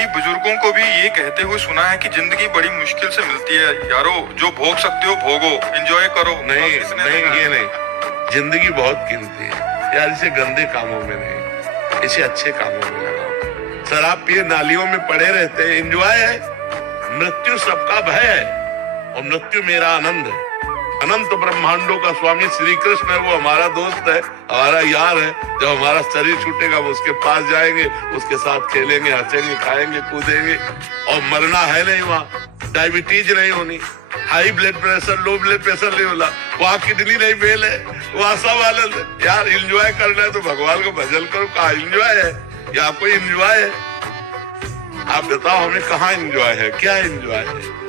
कई बुजुर्गों को भी ये कहते हुए सुना है कि जिंदगी बड़ी मुश्किल से मिलती है यारो, जो भोग सकते हो भोगो, एंजॉय करो। नहीं नहीं, ये नहीं, जिंदगी बहुत कीमती है यार, इसे गंदे कामों में नहीं, इसे अच्छे कामों में लगाओ। शराब पिए नालियों में पड़े रहते हैं, एंजॉय है। मृत्यु सबका भय है और मृत्यु मेरा आनंद है। अनंत ब्रह्मांडों का स्वामी श्री कृष्ण है, वो हमारा दोस्त है, हमारा यार है। जब हमारा शरीर छूटेगा वो उसके पास जाएंगे, उसके साथ खेलेंगे, हंसेंगे, खाएंगे, कूदेंगे। और मरना है नहीं, वहाँ डायबिटीज नहीं होनी, high blood pressure, low blood pressure नहीं होला, वहाँ किडनी नहीं फेल है, वहाँ सब आनंद है। यार एंजॉय करना है तो भगवान को भजन करो। कहाँ एंजॉय है? या कोई एंजॉय है? आप बताओ हमें, कहाँ एंजॉय है, क्या एंजॉय है?